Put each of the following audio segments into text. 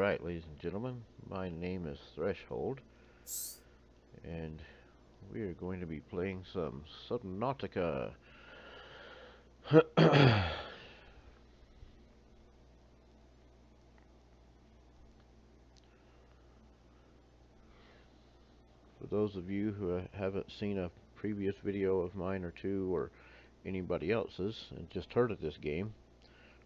Alright, ladies and gentlemen, my name is Threshold, and we are going to be playing some Subnautica. For those of you who haven't seen a previous video of mine or two, or anybody else's, and just heard of this game,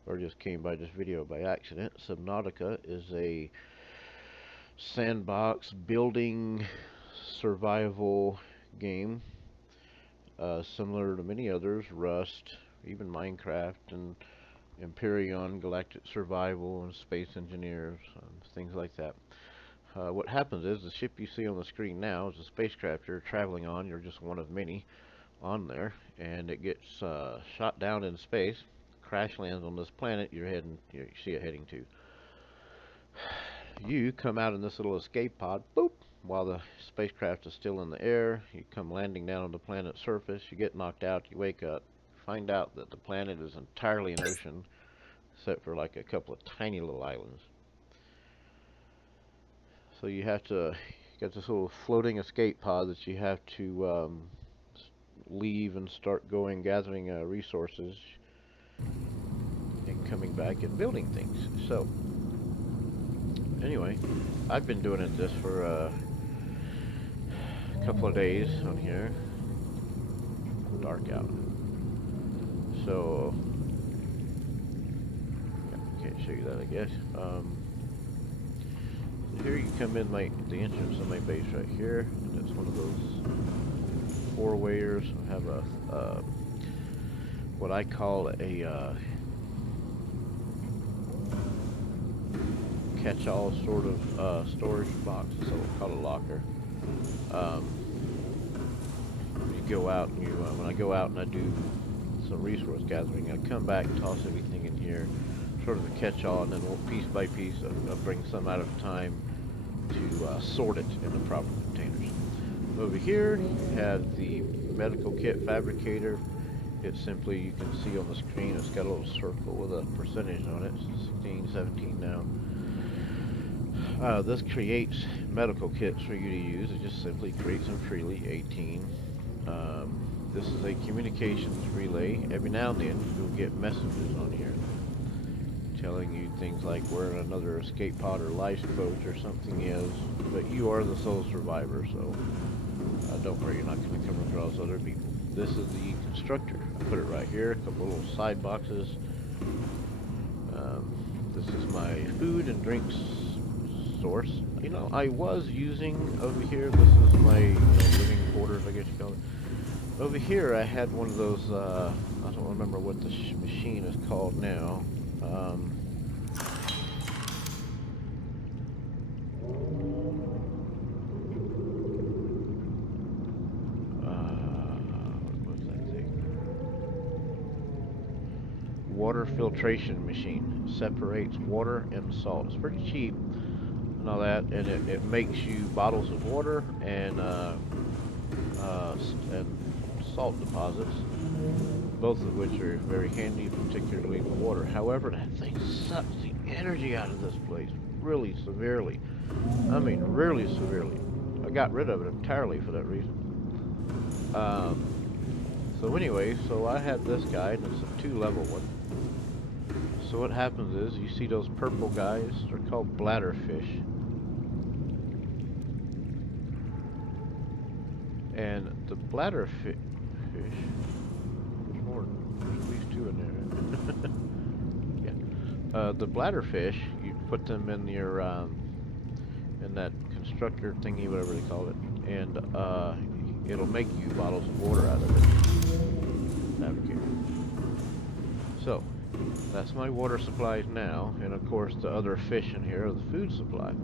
or just came by this video by accident, Subnautica is a sandbox building survival game, similar to many others, Rust, even Minecraft, and Empyrean, Galactic Survival, and Space Engineers, things like that. What happens is the ship you see on the screen now is a spacecraft you're traveling on. You're just one of many on there, and it gets shot down in space, crash lands on this planet you see it heading to. You come out in this little escape pod, boop, while the spacecraft is still in the air. You come landing down on the planet's surface, you get knocked out, you wake up, find out that the planet is entirely an ocean, except for like a couple of tiny little islands. So you have to get this little floating escape pod that you have to leave and start going, gathering resources, and coming back and building things. So anyway, I've been doing this for a couple of days on here. Dark out. So can't show you that, I guess. Here you come in the entrance of my base right here. It's one of those four-wayers. I have a what I call a catch-all sort of storage box, so we'll call it a locker. You go out and when I go out and I do some resource gathering, I come back, toss everything in here, sort of a catch-all, and then piece by piece I'll bring some out of time to sort it in the proper containers. Over here you have the medical kit fabricator. It's simply, you can see on the screen, it's got a little circle with a percentage on it. It's 16, 17 now. This creates medical kits for you to use. It just simply creates them freely. 18. This is a communications relay. Every now and then you'll get messages on here telling you things like where another escape pod or lifeboat or something is, but you are the sole survivor, so don't worry, you're not going to come across other people. This is the constructor. I put it right here, a couple little side boxes. This is my food and drinks source. You know, I was using over here, this is my living quarters, I guess you call it. Over here I had one of those, I don't remember what the machine is called now. What was that thing? Water filtration machine. Separates water and salt. It's pretty cheap and all that, and it makes you bottles of water and salt deposits, both of which are very handy, particularly the water. However, that thing sucks the energy out of this place really severely. I mean, really severely. I got rid of it entirely for that reason. So anyway, so I had this guy, and it's a 2-level one. So what happens is, you see those purple guys? They're called bladderfish. And the bladderfish, there's more, there's at least 2 in there. Yeah. The bladderfish, you put them in your, in that constructor thingy, whatever they call it, and it'll make you bottles of water out of it. Fabricator. So, that's my water supplies now, and of course the other fish in here are the food supply.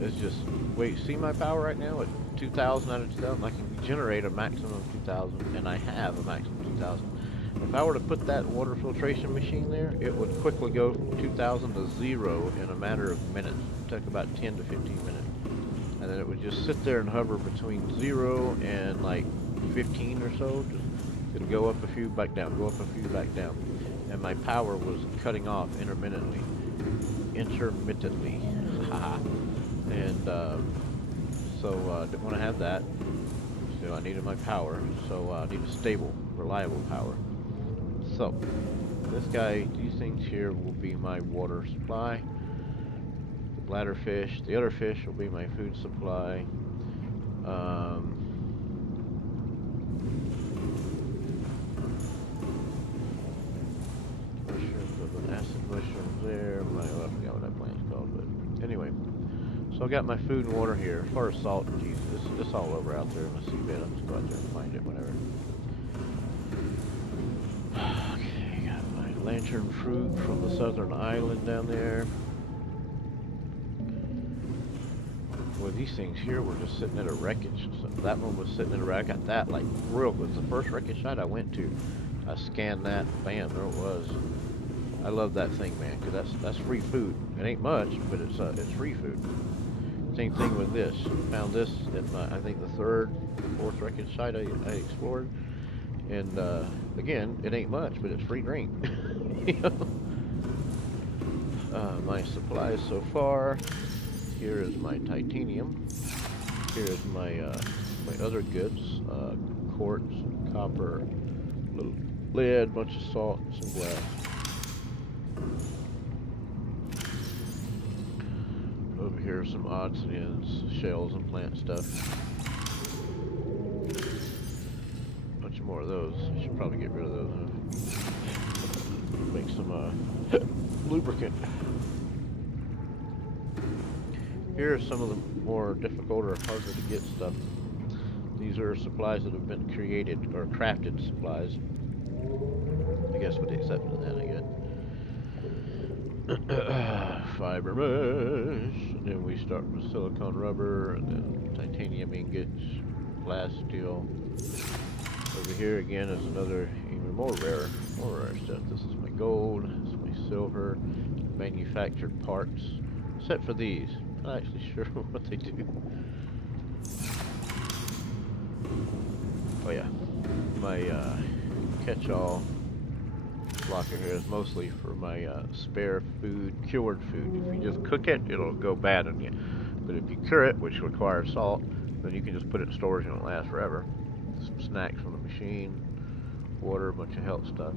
It's just, wait, see my power right now at 2,000 out of 2,000? I can generate a maximum of 2,000, and I have a maximum of 2,000. If I were to put that water filtration machine there, it would quickly go from 2,000 to 0 in a matter of minutes. It took about 10 to 15 minutes. And then it would just sit there and hover between 0 and like 15 or so. It'll go up a few, back down, go up a few, back down. And my power was cutting off intermittently. intermittently. Haha. And so didn't want to have that. So I needed my power. So I need a stable, reliable power. So this guy, these things here will be my water supply. The bladder fish, the other fish will be my food supply. Mushrooms with an acid mushrooms there. I forgot what that plant's called, but anyway. So I got my food and water here. As far as salt, geez, it's all over out there in the seabed. I'll just go out there and find it whenever. Okay, got my lantern fruit from the southern island down there. Well, these things here were just sitting at a wreckage. So that one was sitting at a wreckage. I got that like real good. The first wreckage site I went to, I scanned that. Bam, there it was. I love that thing, man, because that's free food. It ain't much, but it's free food. Same thing with this. Found this at my, I think the third, fourth wreckage site I explored, and again, it ain't much, but it's free drink. You know? My supplies so far. Here is my titanium. Here is my my other goods: quartz, copper, little lead, bunch of salt, and some glass. Over here, some odds and ends, shells and plant stuff. Bunch more of those. I should probably get rid of those. Make some lubricant. Here are some of the more difficult or harder to get stuff. These are supplies that have been created or crafted supplies. I guess with the exception of that, I guess. Fiber mesh, and then we start with silicone rubber, and then titanium ingots, glass, steel. Over here again is another even more rare stuff. This is my gold, this is my silver, manufactured parts, except for these. I'm not actually sure what they do. Oh yeah, my catch-all locker here is mostly for my spare food, cured food. If you just cook it, it'll go bad on you. But if you cure it, which requires salt, then you can just put it in storage and it'll last forever. Some snacks from the machine, water, a bunch of health stuff. I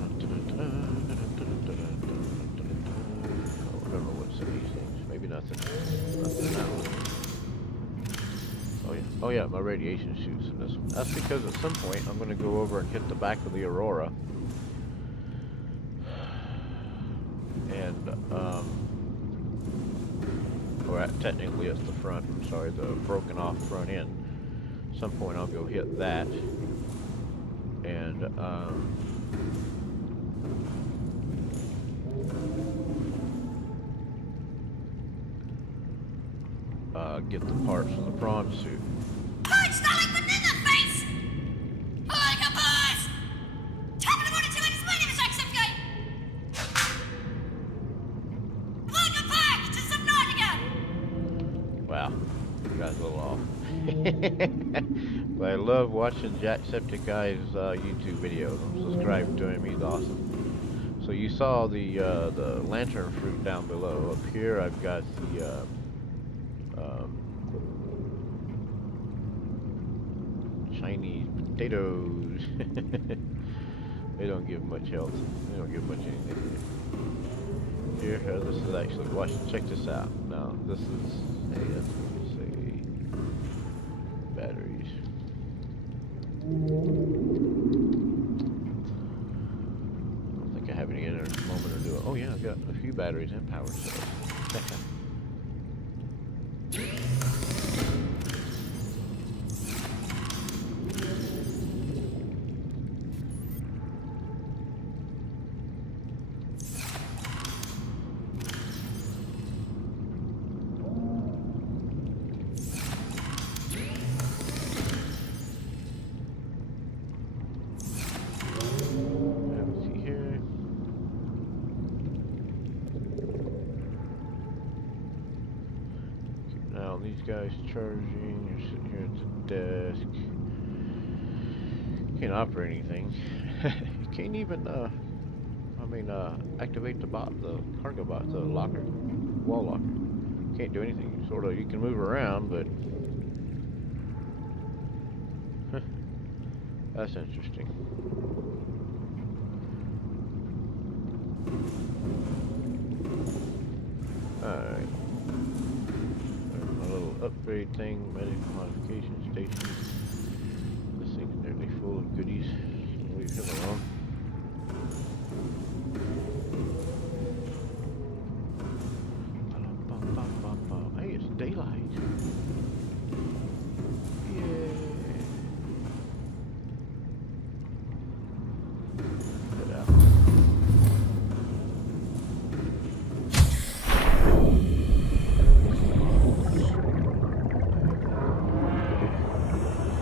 don't remember what's in these things. Maybe nothing. Oh yeah, my radiation shoots in this one. That's because at some point I'm going to go over and hit the back of the Aurora. And, or technically it's the front, I'm sorry, the broken off front end. At some point I'll go hit that. And, get the parts of the prawn suit. Punch Starlight within the face! Like a boss! Top of the morning to it, my name is Jacksepticeye! Welcome back to Subnautica! Wow, you guys a little off. But I love watching Jacksepticeye's YouTube videos. I'm subscribed to him, he's awesome. So you saw the lantern fruit down below. Up here I've got the Chinese potatoes. They don't give much health. They don't give much anything. Here, this is actually, watch, check this out. Now, this is, hey, that's what we say, batteries. I don't think I have any in a moment to do it. Oh yeah, I've got a few batteries and power cells. These guys charging, you're sitting here at the desk. Can't operate anything. You can't even, my activate the cargo bot, the locker, wall locker. Can't do anything. You can move around, but that's interesting. Alright. A little upgrade thing, medical modification station. This thing's nearly full of goodies. Leave him alone. Hey, it's daylight. Yay. Get out.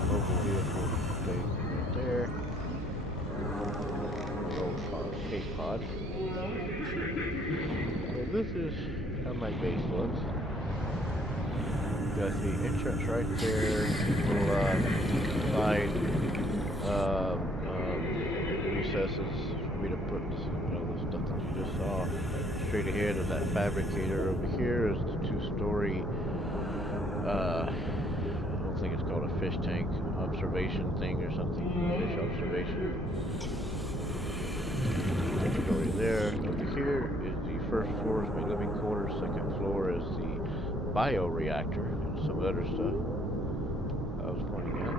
Mobile vehicle thing right there. Old case pod. So this is how my base looks. Got the entrance right there, little side recesses for me to put, the stuff that you just saw. Straight ahead is that fabricator. Over here is the two-story, I don't think it's called a fish tank observation thing or something. Fish observation. Story there. Over here is the first floor is my living quarters. Second floor is the bioreactor and some other stuff I was pointing out.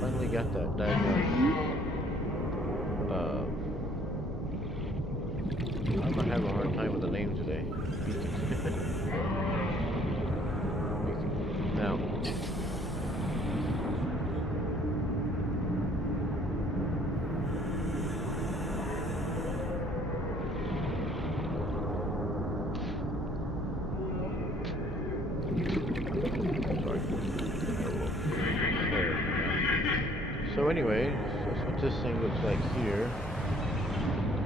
Finally got that diagram. I'm gonna have a hard time with the names today. Now, so anyway, that's what this thing looks like here.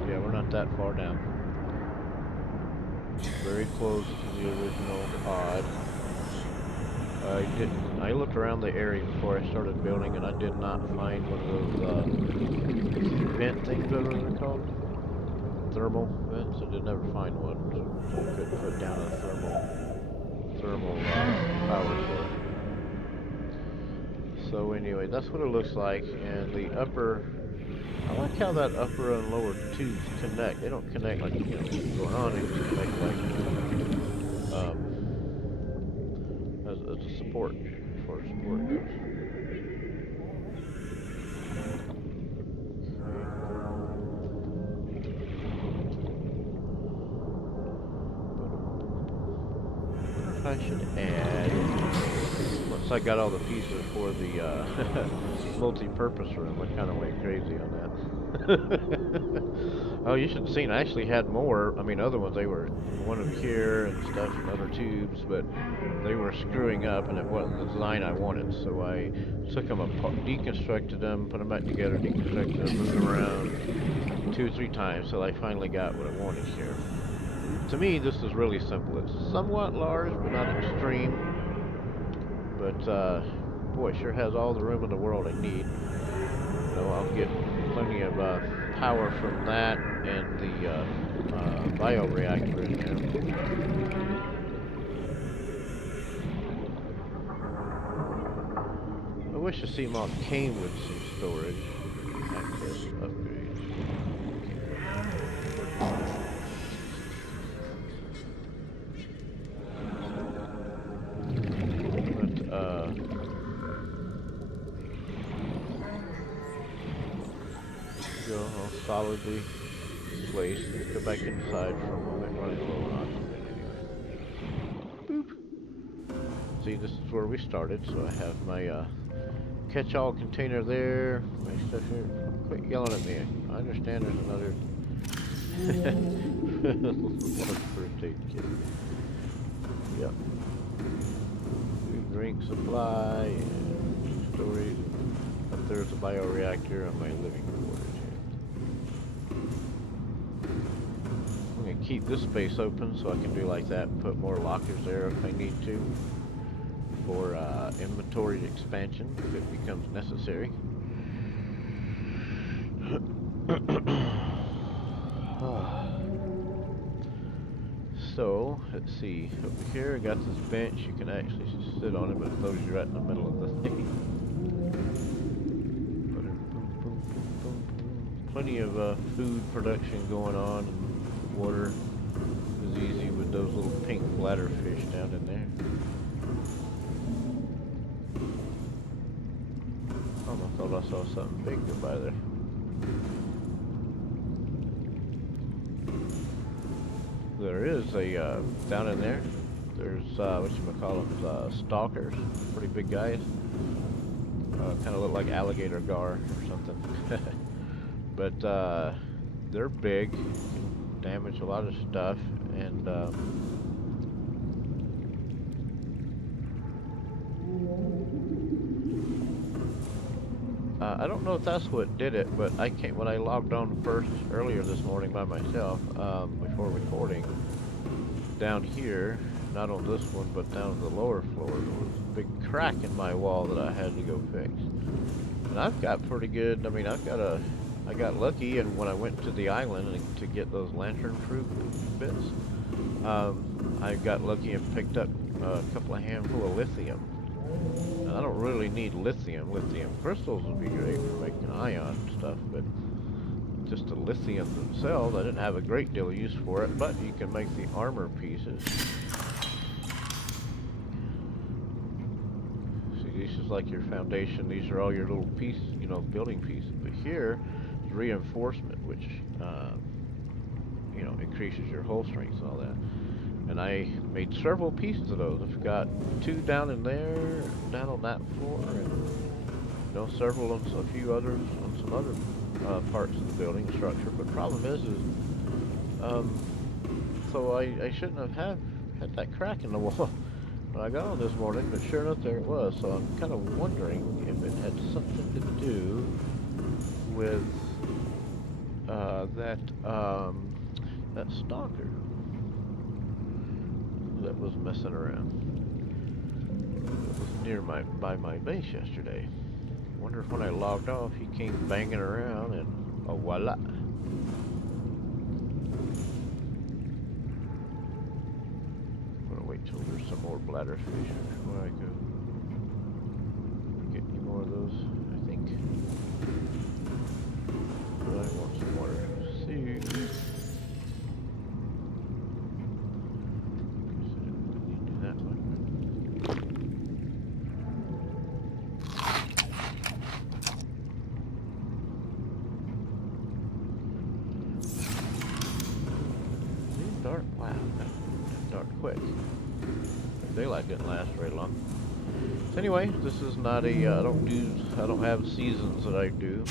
Yeah, we're not that far down. Very close to the original pod. I looked around the area before I started building, and I did not find one of those vent things, whatever they're called. Thermal vents. I did never find one, so I couldn't put down a thermal power source. So anyway, that's what it looks like, and the upper, I like how that upper and lower tubes connect. They don't connect like, going on, they just connect like, as a support, as far as support goes. I should add, once I got all the pieces for the multi-purpose room, I kind of went crazy on that. Oh, you should have seen, I actually had more. Other ones, they were one over here and stuff and other tubes, but they were screwing up and it wasn't the design I wanted. So I took them apart, deconstructed them, put them back together, deconstructed them, moved them around 2 or 3 times till I finally got what I wanted here. To me, this is really simple. It's somewhat large, but not extreme. But, boy, it sure has all the room in the world I need. I'll get plenty of power from that and the bioreactor in there. I wish the CMOS came with some storage. Access upgrades. Go all solidly placed. Go back inside for a moment, running low on oxygen anyway. Boop. See, this is where we started, so I have my catch-all container there. My stuff here. Quit yelling at me. I understand there's another birthday kid. Yep. Food, drink, supply, and storage. Up there's a bioreactor on my living quarters here. I'm going to keep this space open so I can do like that and put more lockers there if I need to for inventory expansion if it becomes necessary. So, let's see. Over here, I got this bench. You can actually sit on it, but it throws you right in the middle of the thing. Plenty of food production going on, and water is easy with those little pink bladder fish down in there. Oh, I thought I saw something big go by there. There is a, down in there, there's, whatchamacallem, stalkers, pretty big guys. Kind of look like alligator gar or something. But, they're big, can damage a lot of stuff, and, I don't know if that's what did it, but when I logged on earlier this morning by myself, before recording, down here, not on this one, but down on the lower floor, there was a big crack in my wall that I had to go fix. And I've got pretty good, I mean, I got lucky, and when I went to the island to get those lantern fruit bits, I got lucky and picked up a couple of handful of lithium. And I don't really need lithium. Lithium crystals would be great for making ion stuff, but just the lithium themselves, I didn't have a great deal of use for it, but you can make the armor pieces. See, this is like your foundation. These are all your little pieces, you know, building pieces. But here is reinforcement, which, you know, increases your hull strength and all that. And I made several pieces of those. I've got 2 down in there, down on that floor, and, you know, several on a few others on some other parts of the building structure. But the problem is so I shouldn't have had that crack in the wall when I got on this morning, but sure enough, there it was. So I'm kind of wondering if it had something to do with that stalker that was messing around. It was by my base yesterday. Wonder if when I logged off he came banging around, and oh, voila. I'm gonna wait till there's some more bladderfish before I go get any more of those, I think. But I want some more. See. Dark? Wow, that dark quick. Daylight didn't last very long. So anyway, this is not a, I don't have seasons that I do.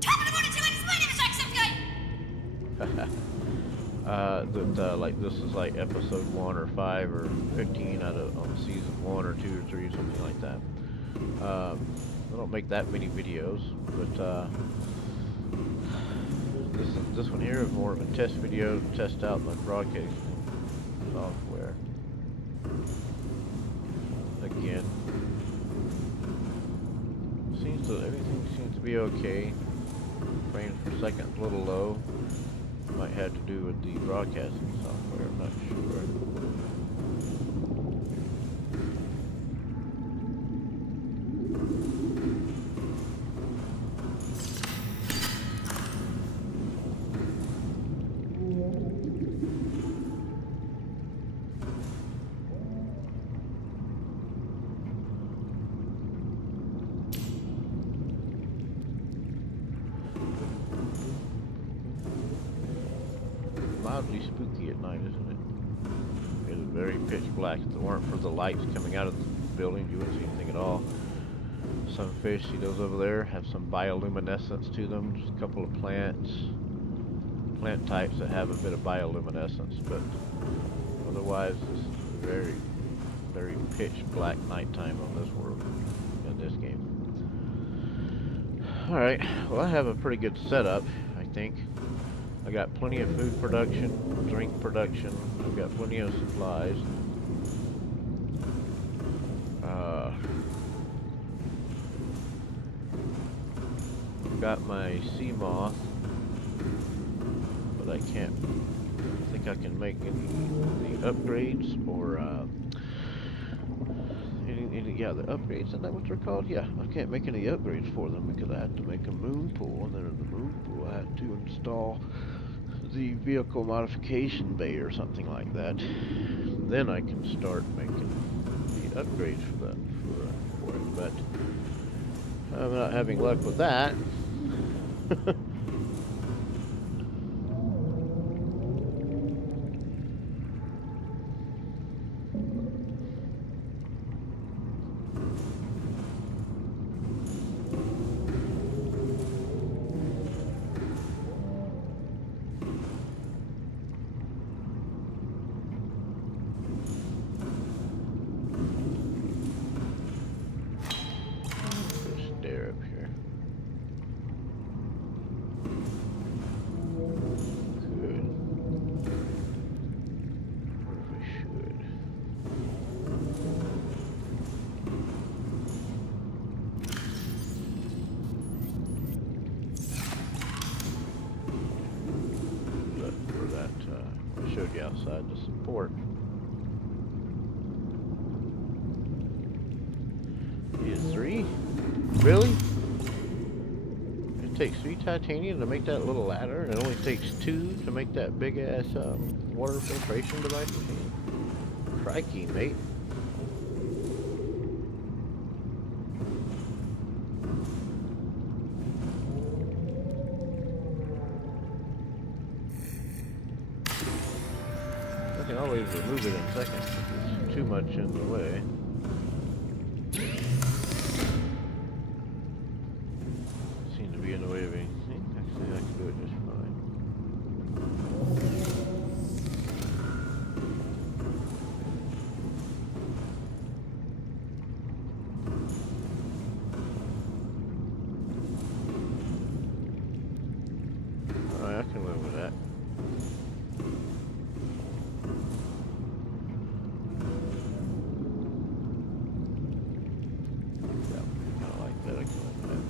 Top of the morning to you, my name is Jacksepticeye. Like this is like episode 1 or 5 or 15 on season 1 or 2 or 3 or something like that. I don't make that many videos, but this one here is more of a test video to test out my broadcasting software. Again, everything seems to be okay. Frames per second a little low. Might have to do with the broadcasting software, I'm not sure. Mildly spooky at night, isn't it? It is very pitch black. If it weren't for the lights coming out of the building, you wouldn't see anything at all. Some fish, see those over there, have some bioluminescence to them. Just a couple of plant types that have a bit of bioluminescence, but otherwise it's very, very pitch black nighttime on this world, in this game. Alright, well I have a pretty good setup, I think. I got plenty of food production, drink production. I've got plenty of supplies. got my sea moth, but I can't think I can make any upgrades or yeah, the upgrades, is that what they're called? Yeah, I can't make any upgrades for them because I had to make a moon pool, and then in the moon pool I had to install the vehicle modification bay or something like that. Then I can start making the upgrades for it, but I'm not having luck with that. Put a stair up here. Good. What if I should? Look for that, I showed you outside the support. Is 3? Really? It takes 3 titanium to make that little ladder, and it only takes 2 to make that big ass water filtration device machine. Crikey, mate. I can always remove it in seconds if it's too much in the way. Seems to be in the way of anything. Actually, I can do it just fine. Alright, I can live with that. Yeah, I like that. I can live with that.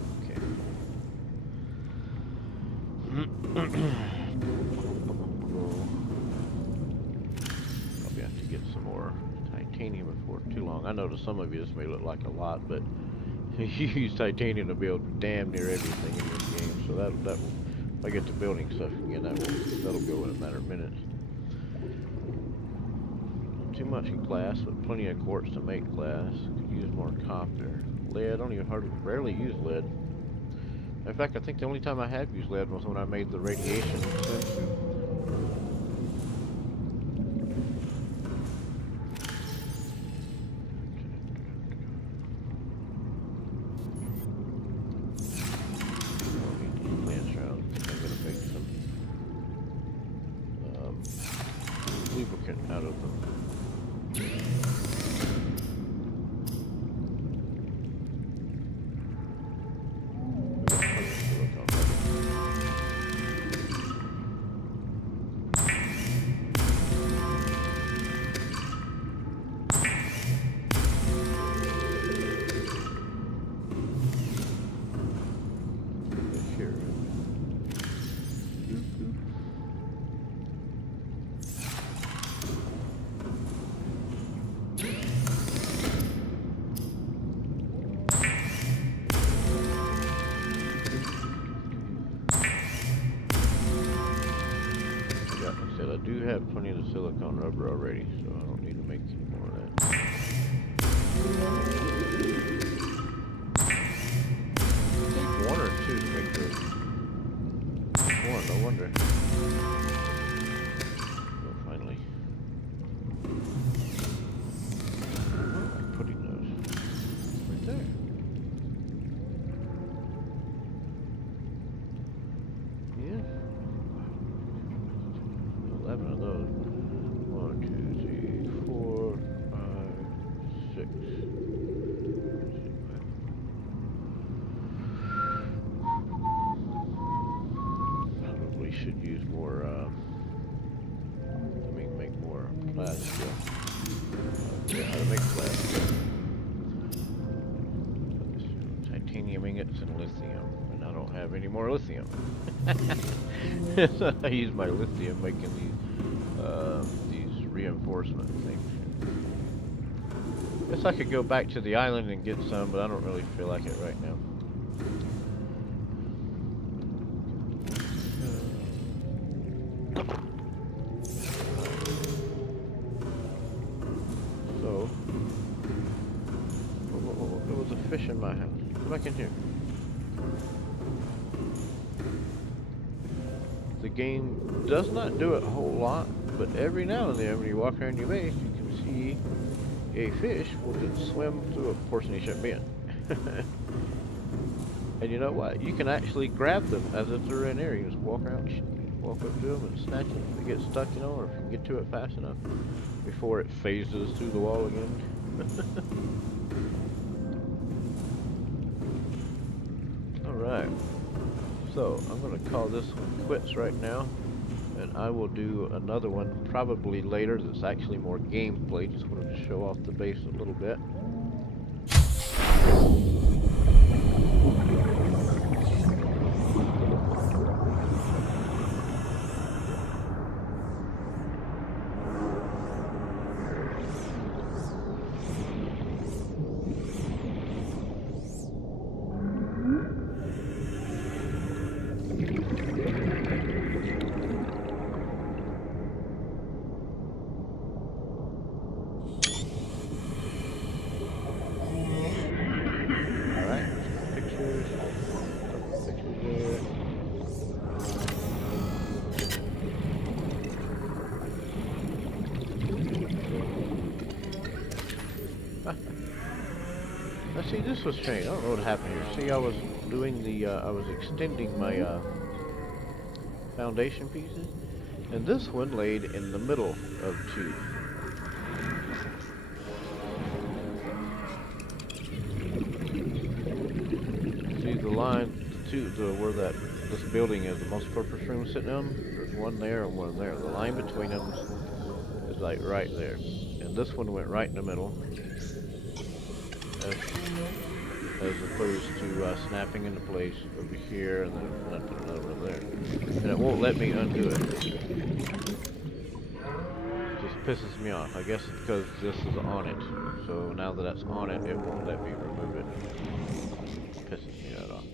Probably have to get some more titanium before too long. I know to some of you this may look like a lot, but you use titanium to build damn near everything in this game. So that will, if I get to building stuff again, that'll go in a matter of minutes. Not too much in glass, but plenty of quartz to make glass. Could use more copper. Lead, I don't even rarely use lead. In fact, I think the only time I have used lead was when I made the radiation swimsuit. Lubricant out of them. I do have plenty of the silicone rubber already, so I don't need to make any more of that. Take 1 or 2 to make those. 1, no wonder. Oh, finally. Where am I putting those? Right there. Yeah. 11 of those. 1, 2, 3, 4, 5, 6. Probably should use more, let me make more glass steel. Yeah, how to make glass steel. Titanium ingots and lithium. And I don't don't have any more lithium. So I use my lithium making these reinforcement things. Guess I could go back to the island and get some, but I don't really feel like it right now. So, there was a fish in my house. Come back in here. The game does not do it a whole lot, but every now and then when you walk around your base, you can see a fish will just swim through a portion he shouldn't be in. And you know what? You can actually grab them as if they're in there. You just walk around, walk up to them and snatch them if they get stuck, you know, or if you can get to it fast enough before it phases through the wall again. Alright. So, I'm going to call this one quits right now. And I will do another one probably later that's actually more gameplay. Just wanted to show off the base a little bit. Now see, this was strange. I don't know what happened here. See, I was doing the, I was extending my foundation pieces, and this one laid in the middle of two. See the line, where this building is, the multi-purpose room sitting on. There's one there and one there. The line between them is like right there, and this one went right in the middle. As opposed to snapping into place over here and then I put another one there. And it won't let me undo it. It just pisses me off. I guess it's because this is on it. So now that that's on it, it won't let me remove it. It pisses me right off.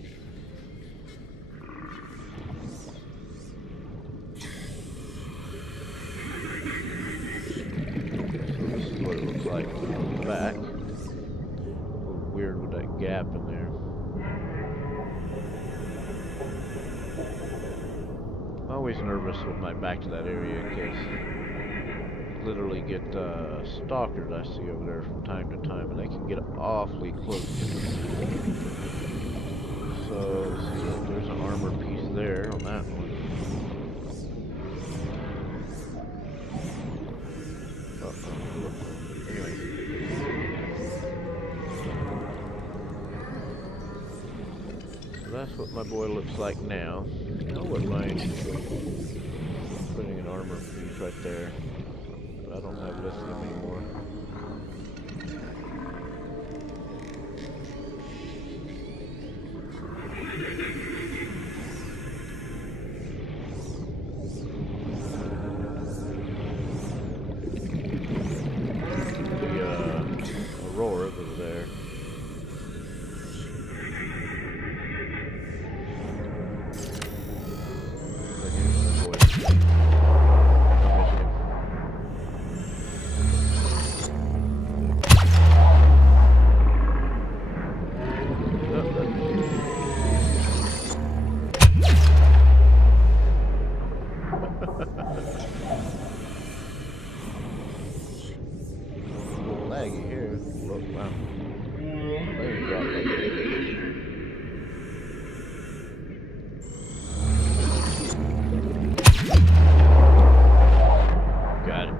So this is what it looks like on the back. Weird with that gap in there. I'm always nervous with my back to that area because I literally get stalkers I see over there from time to time, and they can get awfully close. So let's see, there's an armor piece there on that one. Anyway. That's what my boy looks like now. I wouldn't mind putting an armor piece right there, but I don't have lithium anymore. The Aurora over there. Laggy here. Look, wow. There you go. Got it.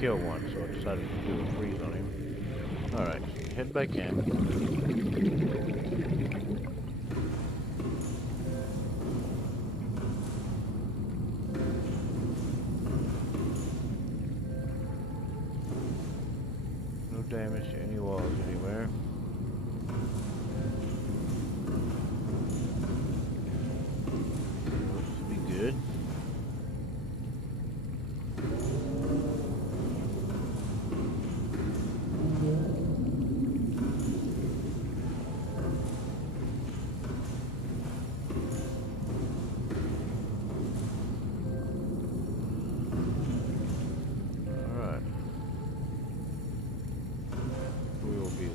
kill one, so I decided to do a freeze on him. Alright, head back in. No damage to any walls anywhere. Looks to be good.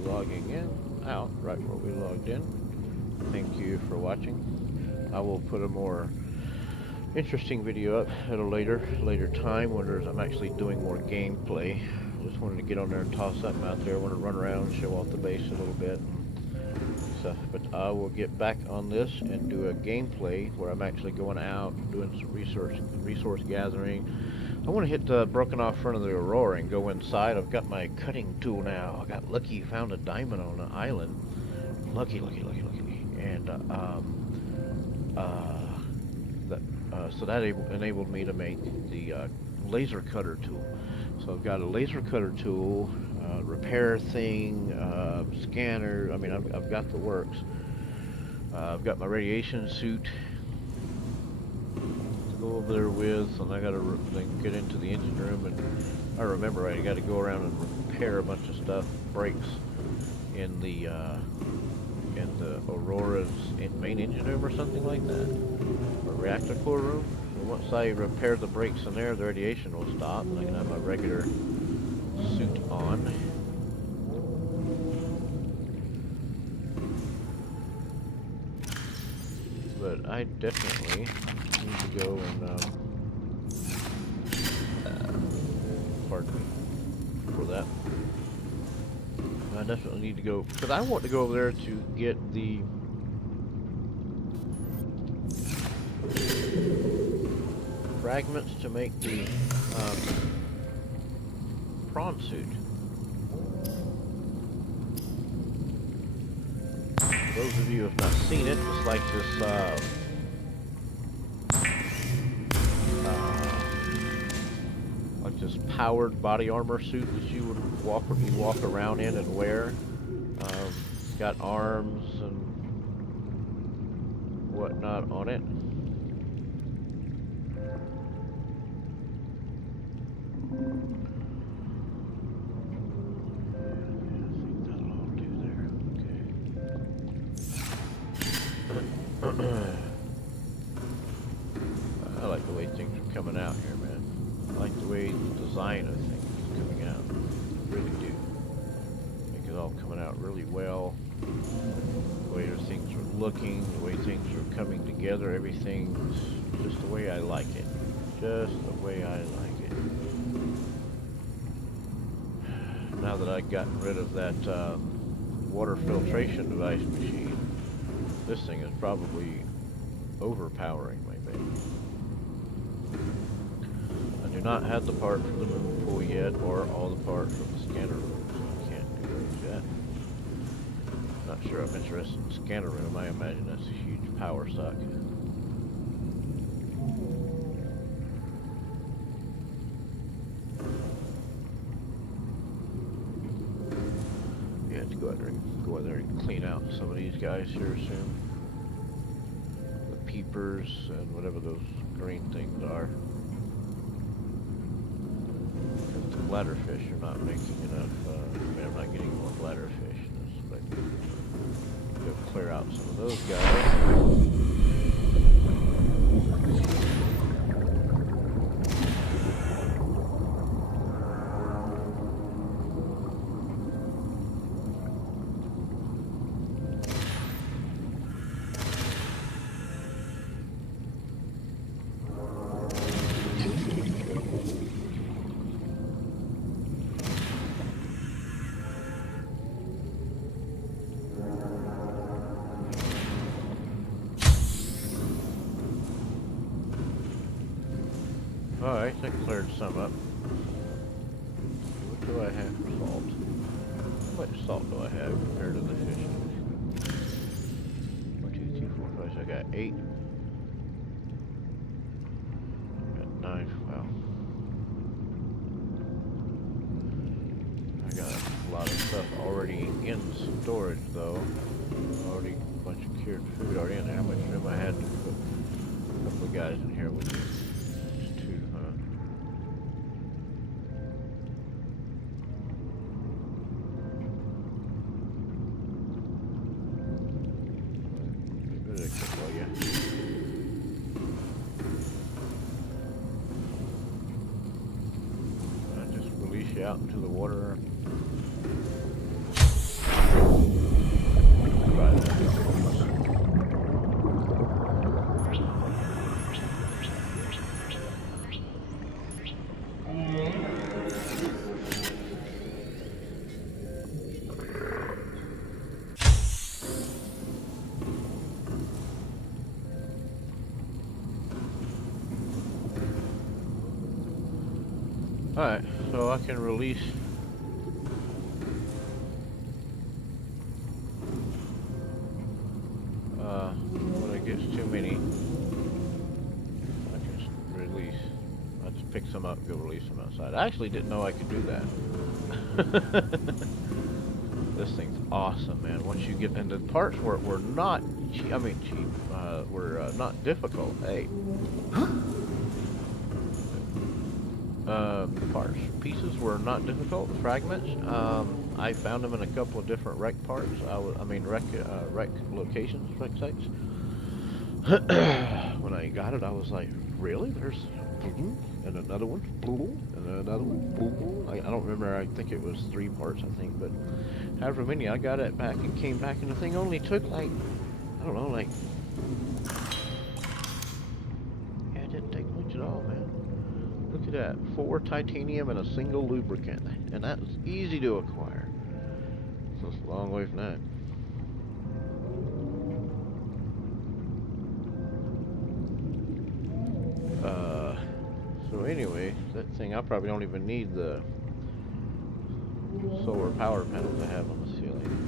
Logging in, out, right where we logged in. Thank you for watching. I will put a more interesting video up at a later time when I'm actually doing more gameplay. Just wanted to get on there and toss something out there. I want to run around and show off the base a little bit and stuff. But I will get back on this and do a gameplay where I'm actually going out and doing some resource gathering. I want to hit the broken off front of the Aurora and go inside. I've got my cutting tool now. I got lucky, found a diamond on an island. Lucky. And so that enabled me to make the laser cutter tool. So I've got a laser cutter tool, repair thing, scanner. I mean, I've got the works. I've got my radiation suit go over there with, and I gotta then get into the engine room, and I remember right, I gotta go around and repair a bunch of stuff, brakes in the Aurora's main engine room or something like that, or reactor core room. And once I repair the brakes in there, the radiation will stop, and I can have my regular suit on. But I definitely need to go and, pardon me for that. I definitely need to go, because I want to go over there to get the fragments to make the prawn suit. Those of you who have not seen it, it's like this powered body armor suit that you would walk around in and wear. It's got arms and whatnot on it. I like the way things are coming out here, man. I like the way the design of things is coming out. I really do. I think it's all coming out really well. The way things are looking, the way things are coming together, everything's just the way I like it. Just the way I like it. Now that I've gotten rid of that water filtration device machine, this thing is probably overpowering my baby. I do not have the part for the moon pool yet, or all the parts from the scanner room, so I can't do those yet. Not sure I'm interested in the scanner room. I imagine that's a huge power suck. Yeah, to go out there and clean out some of these guys here soon. The peepers and whatever those green things are. Because the bladderfish are not making enough. I mean, I'm not getting more bladderfish. But go clear out some of those guys. Alright, that cleared some up. have salt? How much salt do I have compared to the fish? 1, 2, 3, 4, 5. So I got 8. Got 9. Well, I got a lot of stuff already in storage though. Already a bunch of cured food already in there. How much room I had to put a couple of guys in here with me? Just 2, huh? Get rid of a couple of you. I just release you out into the water. Alright, so I can release when it gets too many, I can just release. I just pick some up and go release them outside. I actually didn't know I could do that. This thing's awesome, man. Once you get into parts where we're not cheap, we're not difficult. Hey. Parts, pieces were not difficult. Fragments, I found them in a couple of different wreck parts. Wreck locations, wreck sites. When I got it, I was like, really? There's and another one, and another one. I don't remember. I think it was 3 parts. I think, but however many, I got it back and came back, and the thing only took like, I don't know, like, yeah, it didn't take much at all, man. Look at that, 4 titanium and a single lubricant, and that was easy to acquire. So it's a long way from that. So anyway, that thing, I probably don't even need the solar power panels I have on the ceiling.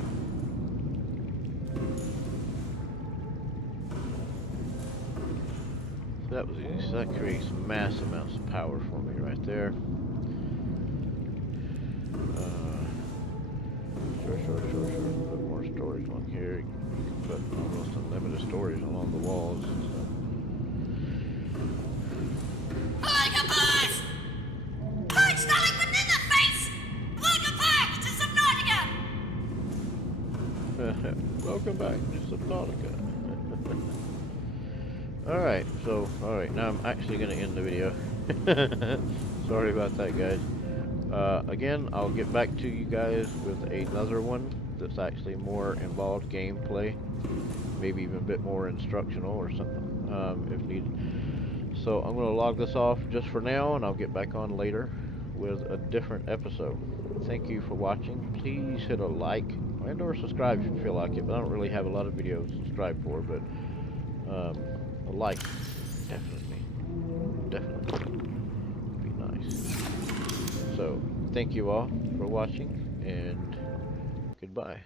So that was easy. So that creates mass amounts of power for me right there. Sure. Put more storage on here. You can put almost unlimited storage along the walls and stuff. Welcome, boys! Punch the liquid in the face! Welcome back to Subnautica! Welcome back to Subnautica. Alright, now I'm actually going to end the video. Sorry about that, guys. Again, I'll get back to you guys with another one that's actually more involved gameplay. Maybe even a bit more instructional or something, if needed. So I'm going to log this off just for now, and I'll get back on later with a different episode. Thank you for watching. Please hit a like and or subscribe if you feel like it, but I don't really have a lot of videos to subscribe for, but a like, definitely be nice. So thank you all for watching, and goodbye.